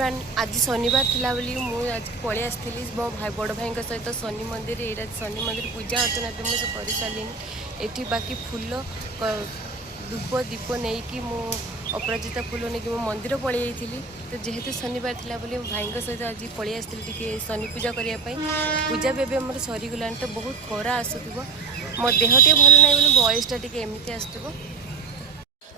Everyone आज शनिवार थिला बोली मुझे आज पलि आसती मो भाई बड़ भाई सहित शनि मंदिर ये शनि मंदिर पूजा अर्चना भी मुझे कर सारे ये बाकी फूल धूप दीप नहीं कि मु अपराजिता फूल नहीं कि मंदिर पलि जाइली तो जेहेतु शनिवार थिला बोली भाई सहित आज पलि आसती टे शनि पूजा करने पूजा भी आम सरीगलानी तो बहुत खरा आसुव मो देह टे भल ना बोली वॉइसटा टे एमती आसुव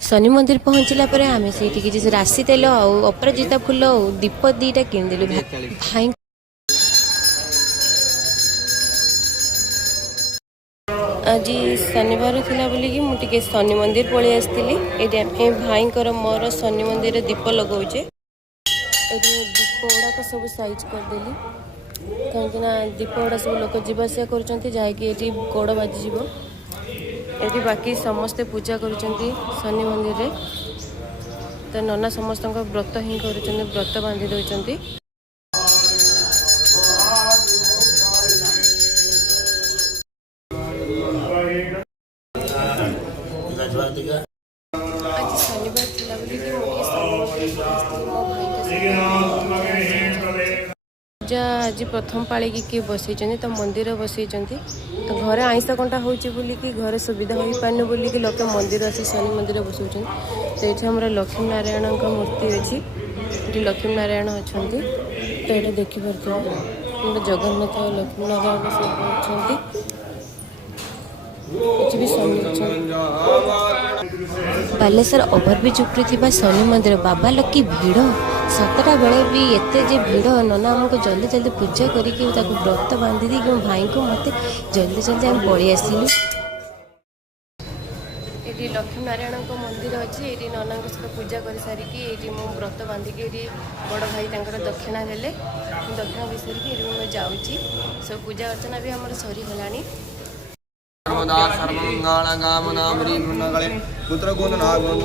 शनि मंदिर पहुँचला पर आम से राशि तेल और अपराजिता फूल और दीप दीटा किणदेलु भाई आज शनिवार थिला बोली कि मुझे शनि मंदिर पलि आसती ये भाई मोर शनि मंदिर दीप लगाऊे दीप गुड़ाक सब साइज करदेली कहीं दीप गुड़ा सब लोक जावासिया कर गोड़ बाजिज ये बाकी समस्ते पूजा करुँच शनि मंदिर रे तो नना समस्त व्रत ही कर व्रत बांधि दौरान आज शनिवार थिला बोली कि मो पूजा आज प्रथम पाड़ी किए बसई तो मंदिर बसई तो घर आईस कंटा हो घर सुविधा हो पारन बोल कि लोक मंदिर आसी शनि मंदिर बसौन तो ये हमारे लक्ष्मी नारायण मूर्ति अच्छी ये लक्ष्मी नारायण अच्छा तो ये देखिए जगन्नाथ और लक्ष्मी नारायण सब अच्छा बालेश्वर ओभरब्रिज उपरे शनि मंदिर बाबा लकी भिड़ 7टा बेले भी एते जे भिड़ नना आमको जल्दी जल्दी पूजा करके व्रत बांधि दी भाई को मत जल्दी जल्दी आम पलि आसिलु ये लक्ष्मी नारायण मंदिर अच्छी ये नना सहित पूजा कर सारिकी ये मो व्रत बांधिकी ये बड़ भाई दक्षिणा देले दक्षिणा दे सारिकी ये जाऊँगी सब पूजा अर्चना भी आम सरीगला सर्वदा सर्वमंगल कामना मरी गुणगले पुत्र गुण नागुण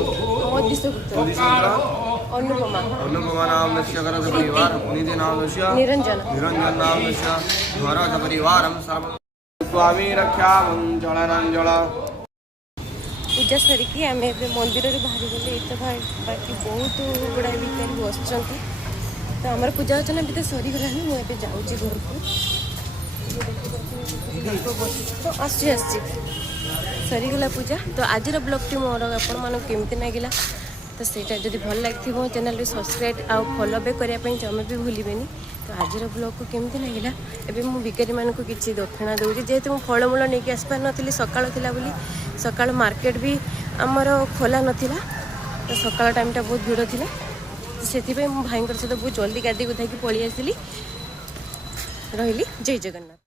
अनुपमा अनुपमा नाम नस्य करत परिवार निधि नाम नस्य निरंजन निरंजन नाम नस्य घरत परिवारम सर्व स्वामी रक्षामं जलनंजल पूजा सरिकी आम मंदिर बाहरी गले तो बाकी बहुत गुड़ा भिखारी बस तो आम पूजा अर्चना भी तो सरीगला मुझे जाऊँगी घर को तो आसी सरीगला पूजा तो आज ब्लॉग टी मोर आपण मन केमती लगिला तो सहीटा जब भल लगे चैनल सब्सक्राइब आउ फॉलो भी करने जमे भी भूलें तो आज ब्लॉग को केमती लगिला एबे मु भिखारी मानक किसी दक्षिणा दूसरी जेहेतु मुझे फलमूल नहीं आसपार नी सकाल थिला बोली सकाल मार्केट भी आमर खोला नाला तो सकाल टाइमटा बहुत भिड़ थी से भाई सहित बहुत जल्दी गाधी गुधाकी पलि आसली रही जय जगन्नाथ।